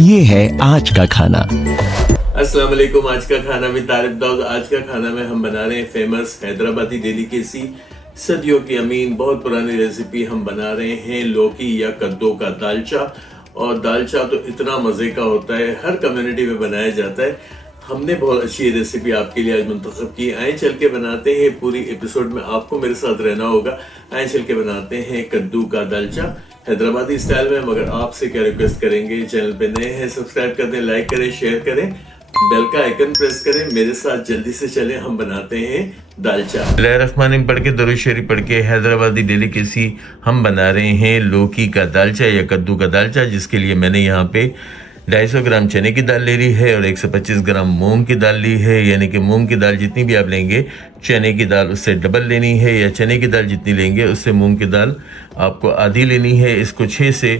ये है आज का खाना। अस्सलाम वालेकुम। आज का खाना में तारिफ दाऊद। आज का खाना में हम बना रहे हैं फेमस हैदराबादी डेलिकेसी, सदियों की अमीन बहुत पुरानी रेसिपी। हम बना रहे हैं लौकी या कद्दू का दालचा। और दालचा तो इतना मज़े का होता है, हर कम्युनिटी में बनाया जाता है। हमने बहुत अच्छी रेसिपी आपके लिए आज मुंतखब की। आए चल के बनाते हैं, पूरी एपिसोड में आपको मेरे साथ रहना होगा। आए चल के बनाते हैं कद्दू का दालचा हैदराबादी स्टाइल में। मगर आपसे क्या रिक्वेस्ट करेंगे, चैनल पे नए हैं सब्सक्राइब कर दें, लाइक करें, शेयर करें, बेल का आइकन प्रेस करें। मेरे साथ जल्दी से चलें, हम बनाते हैं दालचा। रहमान पढ़ के दरूद शरीफ पढ़ के हैदराबादी डेलिकेसी हम बना रहे हैं लौकी का दालचा या कद्दू का दालचा, जिसके लिए मैंने यहाँ पे 250 ग्राम चने की दाल ले ली है और 125 ग्राम मूंग की दाल ली है। यानी कि मूंग की दाल जितनी भी आप लेंगे, चने की दाल उससे डबल लेनी है, या चने की दाल जितनी लेंगे उससे मूंग की दाल आपको आधी लेनी है। इसको 6 से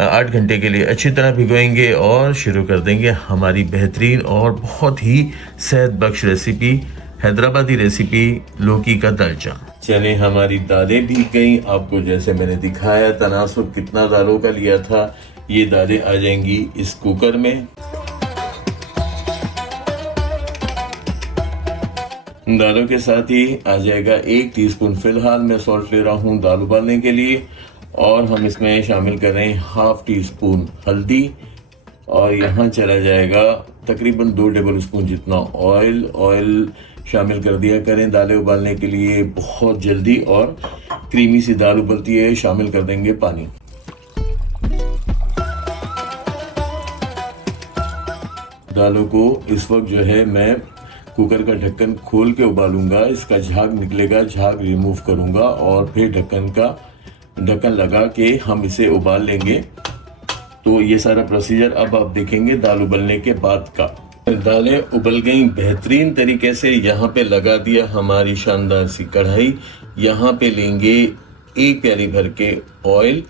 8 घंटे के लिए अच्छी तरह भिगोएंगे और शुरू कर देंगे हमारी बेहतरीन और बहुत ही सेहत बख्श रेसिपी, हैदराबादी रेसिपी लौकी का दालचा। चने हमारी दालें भीग गई। आपको जैसे मैंने दिखाया तनासुब कितना दालों का लिया था, ये दालें आ जाएंगी इस कुकर में। दालों के साथ ही आ जाएगा 1 टीस्पून, फिलहाल मैं सॉल्ट ले रहा हूँ दाल उबालने के लिए। और हम इसमें शामिल कर रहे हैं ½ टीस्पून हल्दी। और यहाँ चला जाएगा तकरीबन 2 टेबल स्पून जितना ऑयल। ऑयल शामिल कर दिया करें दालें उबालने के लिए बहुत जल्दी, और क्रीमी सी दाल उबलती है। शामिल कर देंगे पानी। दालों को इस वक्त जो है मैं कुकर का ढक्कन खोल के उबालूंगा। इसका झाग निकलेगा, झाग रिमूव करूंगा और फिर ढक्कन लगा के हम इसे उबाल लेंगे। तो ये सारा प्रोसीजर अब आप देखेंगे दाल उबलने के बाद का। दालें उबल गई बेहतरीन तरीके से। यहाँ पे लगा दिया हमारी शानदार सी कढ़ाई। यहाँ पे लेंगे 1 प्याली भर के ऑयल।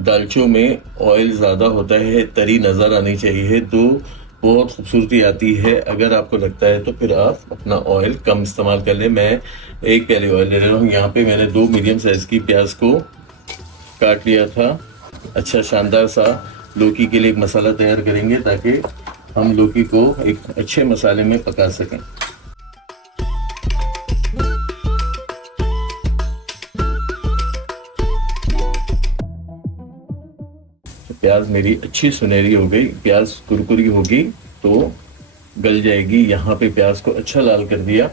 दालचों में ऑयल ज़्यादा होता है, तरी नज़र आनी चाहिए तो बहुत खूबसूरती आती है। अगर आपको लगता है तो फिर आप अपना ऑयल कम इस्तेमाल कर लें। मैं 1 प्याली ऑयल ले रहा हूँ। यहाँ पे मैंने 2 मीडियम साइज की प्याज को काट लिया था। अच्छा शानदार सा लौकी के लिए एक मसाला तैयार करेंगे ताकि हम लौकी को एक अच्छे मसाले में पका सकें। प्याज मेरी अच्छी सुनहरी हो गई, प्याज कुरकुरी होगी तो गल जाएगी। यहाँ पे प्याज को अच्छा लाल कर दिया।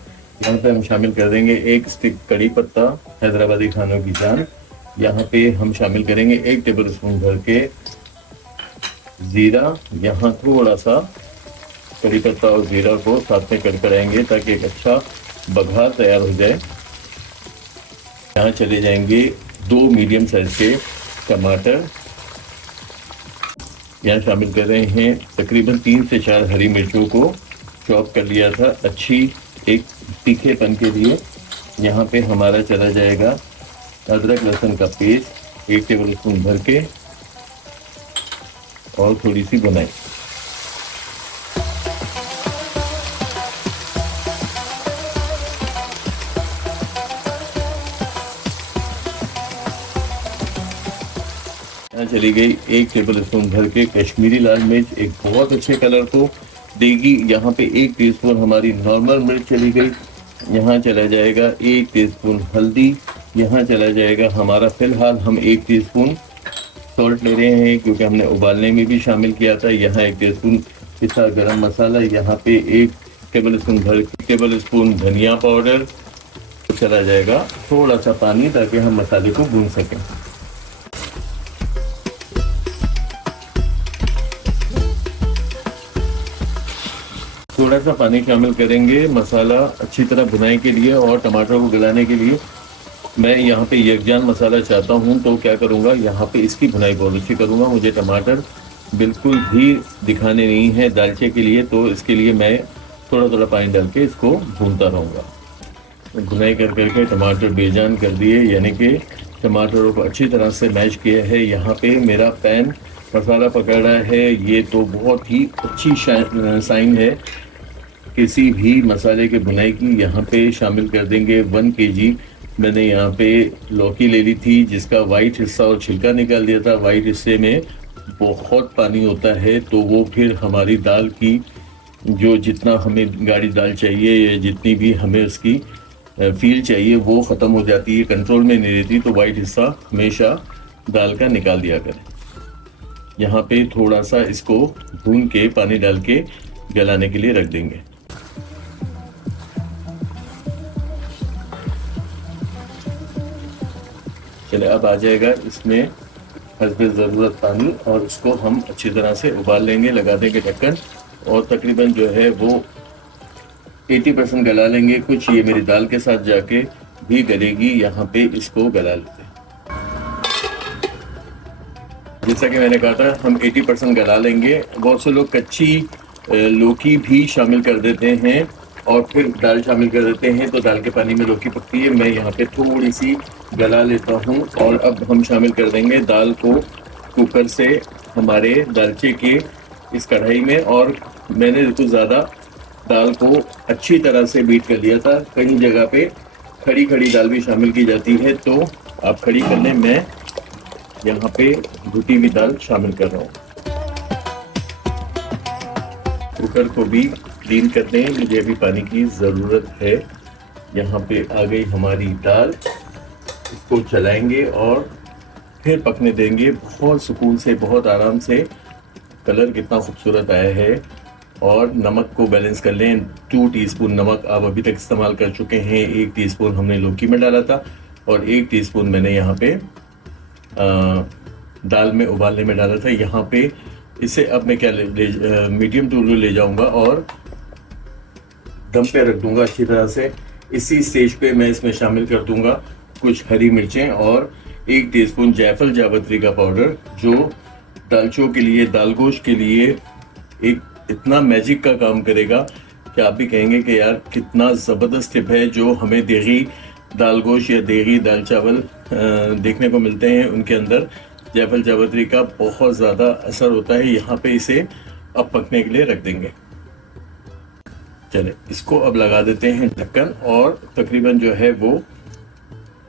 यहाँ पे हम शामिल कर देंगे 1 स्टिक कड़ी पत्ता, हैदराबादी खानों की जान। यहाँ पे हम शामिल करेंगे 1 टेबल स्पून भर के जीरा। यहाँ थोड़ा सा कड़ी पत्ता और जीरा को साथ में कड़कड़ाएंगे ताकि एक अच्छा बघार तैयार हो जाए। यहाँ चले जाएंगे 2 मीडियम साइज के टमाटर। यहाँ शामिल कर रहे हैं तकरीबन 3 से 4 हरी मिर्चों को चॉप कर लिया था अच्छी एक तीखेपन के लिए। यहाँ पे हमारा चला जाएगा अदरक लहसुन का पेस्ट 1 टेबल स्पून भर के और थोड़ी सी बुनाई। यहाँ चली गई 1 टेबल स्पून भर के कश्मीरी लाल मिर्च, एक बहुत अच्छे कलर को देगी। यहाँ पे 1 टीस्पून हमारी नॉर्मल मिर्च चली गई। यहाँ चला जाएगा 1 टीस्पून हल्दी। यहाँ चला जाएगा हमारा, फिलहाल हम 1 टीस्पून सॉल्ट ले रहे हैं क्योंकि हमने उबालने में भी शामिल किया था। यहाँ 1 टीस्पून पिसा गरम मसाला। यहाँ पे 1 टेबल स्पून धनिया पाउडर। चला जाएगा थोड़ा सा पानी ताकि हम मसाले को भून सकें। थोड़ा सा पानी शामिल करेंगे मसाला अच्छी तरह भुनाई के लिए और टमाटर को गलाने के लिए। मैं यहाँ पे यकजान मसाला चाहता हूँ तो क्या करूँगा, यहाँ पे इसकी भुनाई बहुत अच्छी करूँगा। मुझे टमाटर बिल्कुल भी दिखाने नहीं है दालचे के लिए, तो इसके लिए मैं थोड़ा थोड़ा पानी डाल के इसको भूनता रहूँगा। भुनाई कर करके टमाटर बेजान कर दिए, यानी कि टमाटरों को अच्छी तरह से मैश किया है। यहाँ पे मेरा पैन मसाला पकड़ रहा है, ये तो बहुत ही अच्छी साइन है किसी भी मसाले के बुनाई की। यहाँ पे शामिल कर देंगे 1 kg मैंने यहाँ पे लौकी ले ली थी, जिसका वाइट हिस्सा और छिलका निकाल दिया था। वाइट हिस्से में बहुत पानी होता है तो वो फिर हमारी दाल की जो जितना हमें गाढ़ी दाल चाहिए या जितनी भी हमें उसकी फील चाहिए वो ख़त्म हो जाती है, कंट्रोल में नहीं रहती। तो वाइट हिस्सा हमेशा दाल का निकाल दिया करें। यहाँ पे थोड़ा सा इसको भून के पानी डाल के गलाने के लिए रख देंगे। चले अब आ जाएगा इसमें हस्बे ज़रूरत पानी और इसको हम अच्छी तरह से उबाल लेंगे, लगा देंगे ढक्कन और तकरीबन जो है वो 80% गला लेंगे। कुछ ये मेरी दाल के साथ जाके भी गलेगी, यहाँ पे इसको गला लेते हैं। जैसा कि मैंने कहा था हम 80% गला लेंगे। बहुत से लोग कच्ची लौकी भी शामिल कर देते हैं और फिर दाल शामिल कर देते हैं तो दाल के पानी में लौकी पकती है। मैं यहाँ पे थोड़ी सी गला लेता हूँ और अब हम शामिल कर देंगे दाल को कुकर से हमारे दालचे के इस कढ़ाई में। और मैंने कुछ ज़्यादा दाल को अच्छी तरह से बीट कर लिया था। कई जगह पे खड़ी खड़ी दाल भी शामिल की जाती है, तो आप खड़ी कर लें। मैं यहाँ पे घुटी हुई दाल शामिल कर रहा हूँ। कुकर को भी क्लीन कर दें, मुझे अभी पानी की ज़रूरत है। यहाँ पे आ गई हमारी दाल, इसको चलाएंगे और फिर पकने देंगे बहुत सुकून से, बहुत आराम से। कलर कितना खूबसूरत आया है। और नमक को बैलेंस कर लें। 2 टीस्पून नमक आप अभी तक इस्तेमाल कर चुके हैं। 1 टीस्पून हमने लौकी में डाला था और 1 टीस्पून मैंने यहाँ पे दाल में उबालने में डाला था। यहाँ पे इसे अब मैं क्या मीडियम टू लो ले जाऊंगा और दम पे रख दूंगा अच्छी तरह से। इसी स्टेज पे मैं इसमें शामिल कर दूंगा कुछ हरी मिर्चें और 1 टीस्पून जायफल जावित्री का पाउडर, जो दालचों के लिए, दालगोश के लिए एक इतना मैजिक का काम करेगा कि आप भी कहेंगे कि यार कितना ज़बरदस्त टिप है। जो हमें देगी दालगोश या देगी दाल चावल देखने को मिलते हैं, उनके अंदर जायफल जावित्री का बहुत ज़्यादा असर होता है। यहाँ पे इसे अब पकने के लिए रख देंगे। चले इसको अब लगा देते हैं ढक्कन और तकरीबन जो है वो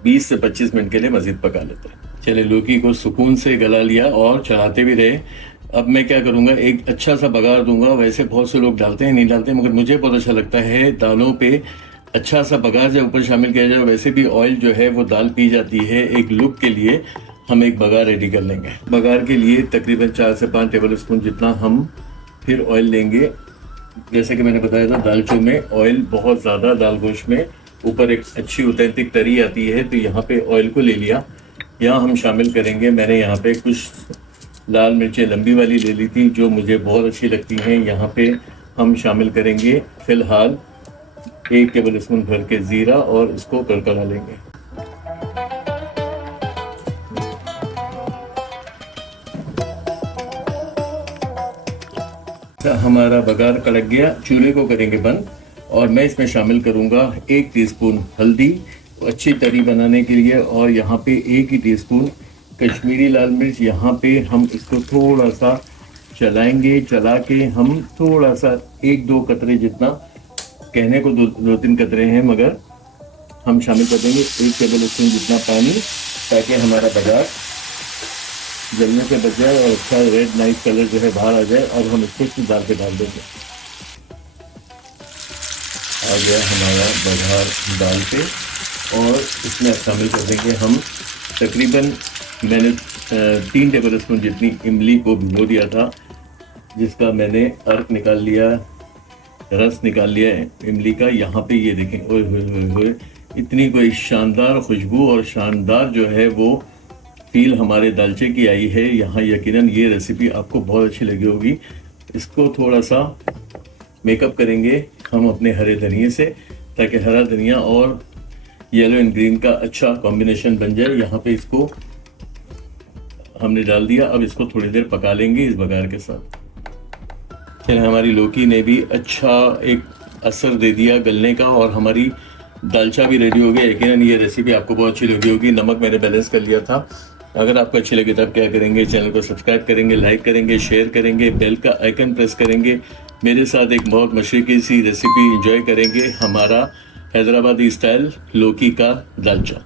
20 से 25 मिनट के लिए मज़ीद पका लेते हैं। चले लौकी को सुकून से गला लिया और चलाते भी रहे। अब मैं क्या करूँगा, एक अच्छा सा बघार दूंगा। वैसे बहुत से लोग डालते हैं, नहीं डालते, मगर मुझे बहुत अच्छा लगता है दालों पे अच्छा सा बघार जब ऊपर शामिल किया जाए। वैसे भी ऑयल जो है वो दाल पी जाती है। एक लुक के लिए हम एक बघार रेडी कर लेंगे। बघार के लिए तकरीबन 4 से 5 टेबल स्पून जितना हम फिर ऑयल लेंगे। जैसे कि मैंने बताया था, दालचों में ऑयल बहुत ज़्यादा, दालगोश में ऊपर एक अच्छी ऑथेंटिक तरी आती है। तो यहाँ पे ऑयल को ले लिया। यहाँ हम शामिल करेंगे, मैंने यहाँ पे कुछ लाल मिर्चें लंबी वाली ले ली थी जो मुझे बहुत अच्छी लगती हैं। यहाँ पे हम शामिल करेंगे फ़िलहाल 1 टेबल स्पून भर के ज़ीरा और इसको करकरा लेंगे। हमारा बघार कड़क गया, चूल्हे को करेंगे बंद और मैं इसमें शामिल करूंगा 1 टीस्पून हल्दी अच्छी तरी बनाने के लिए और यहाँ पे 1 ही टीस्पून कश्मीरी लाल मिर्च। यहाँ पे हम इसको थोड़ा सा चलाएंगे, चला के हम थोड़ा सा 1-2 कतरे जितना, कहने को 2-3 कतरे हैं मगर हम शामिल कर देंगे 1 टेबल स्पून जितना पानी, ताकि हमारा बघार जलने से बच जाए और अच्छा रेड नाइस कलर जो है बाहर आ जाए। और हम इसको दाल पे डाल देंगे। आ गया हमारा बघार दाल पे और इसमें शामिल कर देंगे हम तकरीबन, मैंने 3 टेबल स्पून जितनी इमली को भिगो दिया था, जिसका मैंने अर्क निकाल लिया, रस निकाल लिया है इमली का। यहाँ पे ये देखें, ओए इतनी कोई शानदार खुशबू और शानदार जो है वो फील हमारे दालचे की आई है यहाँ। यकीनन ये रेसिपी आपको बहुत अच्छी लगी होगी। इसको थोड़ा सा मेकअप करेंगे हम अपने हरे धनिए से, ताकि हरा धनिया और येलो एंड ग्रीन का अच्छा कॉम्बिनेशन बन जाए। यहाँ पे इसको हमने डाल दिया। अब इसको थोड़ी देर पका लेंगे इस बघार के साथ। फिर हमारी लौकी ने भी अच्छा एक असर दे दिया गलने का और हमारी दालचा भी रेडी हो गया। यकीनन ये रेसिपी आपको बहुत अच्छी लगी होगी। नमक मैंने बैलेंस कर लिया था। अगर आपको अच्छी लगे तब क्या करेंगे, चैनल को सब्सक्राइब करेंगे, लाइक करेंगे, शेयर करेंगे, बेल का आइकन प्रेस करेंगे। मेरे साथ एक बहुत मशरक़ी सी रेसिपी एंजॉय करेंगे, हमारा हैदराबादी स्टाइल लौकी का दालचा।